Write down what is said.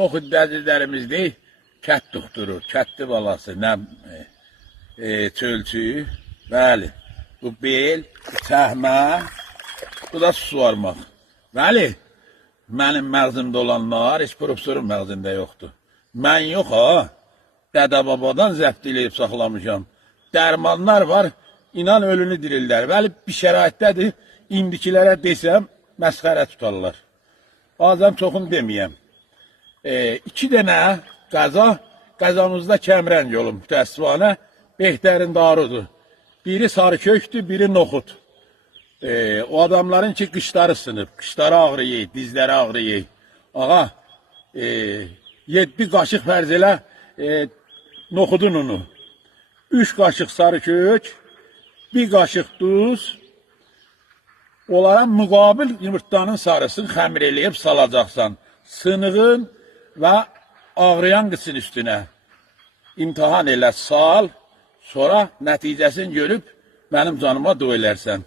Çox iddəcizlərimizdir, kət doktoru, kətli balası, nə çölçü, bəli, bu bel, bu çəhmə, bu da suvarmaq. Bəli, mənim məğzimdə olanlar heç profesorun məğzində yoxdur. Mən yox ha, dədə-babadan zəbt eləyib saxlamışam. Dərmanlar var, inan ölünü dirirlər. Bəli, bir şəraitdədir, indikilərə desəm, məsxərə tutarlar. Bazen çoxunu deməyəm. 2 dənə qəzamızda kəmrəng olum, mütəəssifanə, Behtərin darudur. Biri sarı köktür, biri noxud. O adamların ki, qışları sınıb, qışları ağrıyır, dizləri ağrıyır. Ağa, 7 qaşıq fərz elə noxudun unu, 3 qaşıq sarı kök, 1 qaşıq duz, onlara müqabil yumurtanın sarısını xəmir eləyib salacaqsan. Sınığın və ağrıyan qıçın üstünə imtihan elə sal, sonra nəticəsini görüb mənim canıma dua elərsən.